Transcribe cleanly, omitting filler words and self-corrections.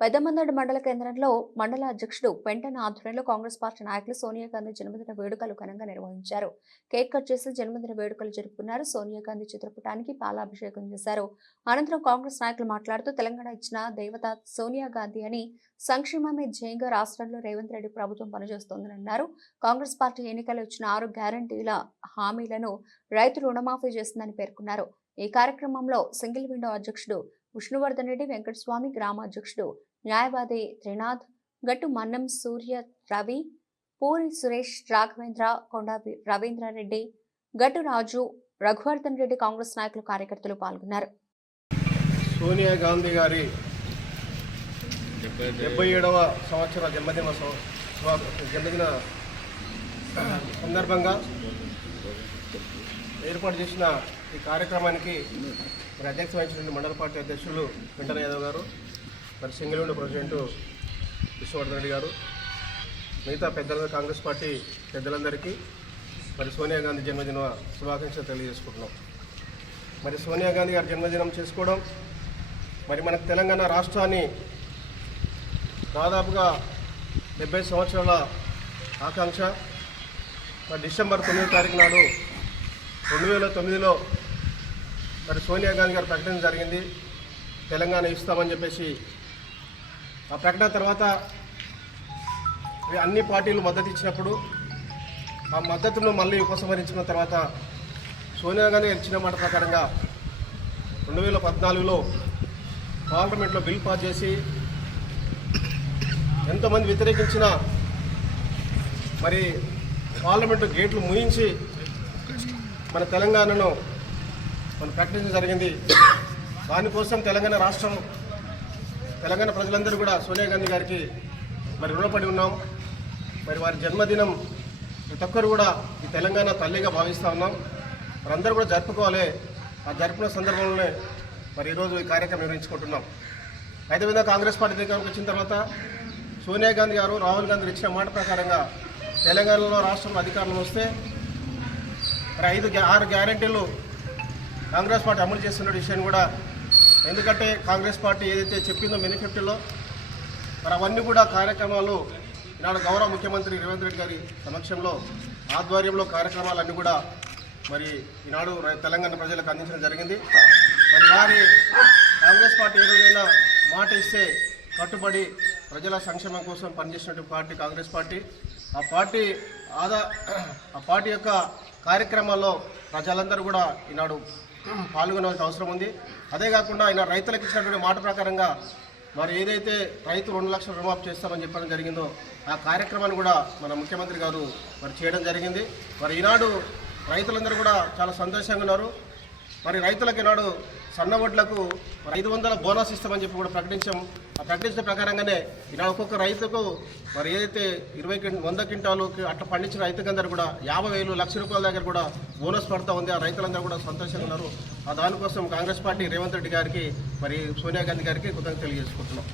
పెద్దమందడి మండల కేంద్రంలో మండల అధ్యక్షుడు పెంటన ఆధ్వర్యంలో కాంగ్రెస్ పార్టీ నాయకులు సోనియా గాంధీ జన్మదిన వేడుకలు ఘనంగా నిర్వహించారు. కేక్ కట్ చేసి జన్మదిన వేడుకలు జరుపుకున్నారు. సోనియా గాంధీ చిత్రపటానికి పాలాభిషేకం చేశారు. అనంతరం కాంగ్రెస్ నాయకులు మాట్లాడుతూ తెలంగాణ ఇచ్చిన దేవత సోనియా గాంధీ అని, సంక్షేమమే ధ్యేయంగా రాష్ట్రంలో రేవంత్ రెడ్డి ప్రభుత్వం పనిచేస్తోందని అన్నారు. కాంగ్రెస్ పార్టీ ఎన్నికలు ఇచ్చిన 6 గ్యారంటీల హామీలను రైతు రుణమాఫీ చేసిందని పేర్కొన్నారు. ఈ కార్యక్రమంలో సింగిల్ విండో అధ్యక్షుడు విష్ణువర్ధన్ రెడ్డి, వెంకటస్వామి, గ్రామ అధ్యక్షుడు న్యాయవాది త్రినాథ్, గట్టు మన్నం సూర్య రవి, పూరి సురేష్, రాఘవేంద్ర, కొండ రవీంద్రారెడ్డి, గట్టు రాజు, రఘువర్ధన్ రెడ్డి కాంగ్రెస్ నాయకులు, కార్యకర్తలు పాల్గొన్నారు. సోనియా గాంధీ గారి 77వ సంవత్సర జన్మదిన సందర్భంగా ఏర్పాటు చేసిన ఈ కార్యక్రమానికి మరి అధ్యక్ష వహించిన మండల పార్టీ అధ్యక్షులు వెంకట యాదవ్ గారు, మరి single window president Vishnuvardhan Reddy గారు, మిగతా పెద్దల కాంగ్రెస్ పార్టీ పెద్దలందరికీ మరి సోనియా గాంధీ జన్మదిన శుభాకాంక్షలు తెలియజేసుకుంటున్నాం. మరి సోనియా గాంధీ గారి జన్మదినం చేసుకోవడం మరి మనకు తెలంగాణ రాష్ట్రాన్ని దాదాపుగా 70 సంవత్సరాల ఆకాంక్ష. మరి డిసెంబర్ 9వ తారీఖు నాడు 2009లో మరి సోనియా గాంధీ గారు ప్రకటన జరిగింది, తెలంగాణ ఇస్తామని చెప్పేసి. ఆ ప్రకటన తర్వాత అన్ని పార్టీలు మద్దతు ఇచ్చినప్పుడు ఆ మద్దతును మళ్ళీ ఉపసంహరించిన తర్వాత సోనియా గాంధీ ఇచ్చిన మాట ప్రకారంగా 2014లో పార్లమెంట్లో బిల్ పాస్ చేసి ఎంతోమంది వ్యతిరేకించినా మరి పార్లమెంటు గేట్లు మూయించి మన తెలంగాణను ప్రకటించడం జరిగింది. దానికోసం తెలంగాణ రాష్ట్రం, తెలంగాణ ప్రజలందరూ కూడా సోనియా గాంధీ గారికి మరి రుణపడి ఉన్నాం. మరి వారి జన్మదినం ప్రతి ఒక్కరు కూడా ఈ తెలంగాణ తల్లిగా భావిస్తూ ఉన్నాం. మరందరూ కూడా జరుపుకోవాలి. ఆ జరుపుకున్న సందర్భంలోనే మరి ఈరోజు ఈ కార్యక్రమం నిర్వహించుకుంటున్నాం. అదేవిధంగా కాంగ్రెస్ పార్టీ అధికారంలోకి వచ్చిన తర్వాత సోనియా గాంధీ గారు, రాహుల్ గాంధీ ఇచ్చిన మాట ప్రకారంగా తెలంగాణలో రాష్ట్రంలో అధికారంలో వస్తే మరి 6 గ్యారెంటీలు కాంగ్రెస్ పార్టీ అమలు చేస్తున్న విషయాన్ని కూడా, ఎందుకంటే కాంగ్రెస్ పార్టీ ఏదైతే చెప్పిందో మేనిఫెస్టోలో మరి అవన్నీ కూడా కార్యక్రమాలు ఈనాడు గౌరవ ముఖ్యమంత్రి రేవంత్ రెడ్డి గారి సమక్షంలో ఆధ్వర్యంలో కార్యక్రమాలన్నీ కూడా మరి ఈనాడు తెలంగాణ ప్రజలకు అందించడం జరిగింది. మరి వారి కాంగ్రెస్ పార్టీ ఏదైనా మాట ఇస్తే కట్టుబడి ప్రజల సంక్షేమం కోసం పనిచేసినటువంటి పార్టీ కాంగ్రెస్ పార్టీ. ఆ పార్టీ యొక్క కార్యక్రమాల్లో ప్రజలందరూ కూడా ఈనాడు పాల్గొనాల్సిన అవసరం ఉంది. అదే కాకుండా ఆయన రైతులకు ఇచ్చినటువంటి మాట ప్రకారంగా మరి ఏదైతే రైతు 2 లక్షల రుణమాఫీ చేస్తామని చెప్పడం జరిగిందో ఆ కార్యక్రమాన్ని కూడా మన ముఖ్యమంత్రి గారు మరి చేయడం జరిగింది. మరి ఈనాడు రైతులందరూ కూడా చాలా సంతోషంగా ఉన్నారు. మరి రైతులకు ఈనాడు సన్నవడ్లకు 500 బోనస్ ఇస్తామని చెప్పి కూడా ప్రకటించాం. ఆ ప్రకటించిన ప్రకారంగానే ఈనాడు ఒక్కొక్క రైతుకు మరి ఏదైతే 100 క్వింటాలు అట్లా పండించిన రైతుకందరూ కూడా 50,000 1,00,000 రూపాయల దగ్గర కూడా బోనస్ పడుతూ ఉంది. ఆ రైతులందరూ కూడా సంతోషంగా ఉన్నారు. దానికోసం కాంగ్రెస్ పార్టీ రేవంత్ రెడ్డి గారికి మరి సోనియా గాంధీ గారికి కృతజ్ఞతలు తెలియజేసుకుంటున్నాం.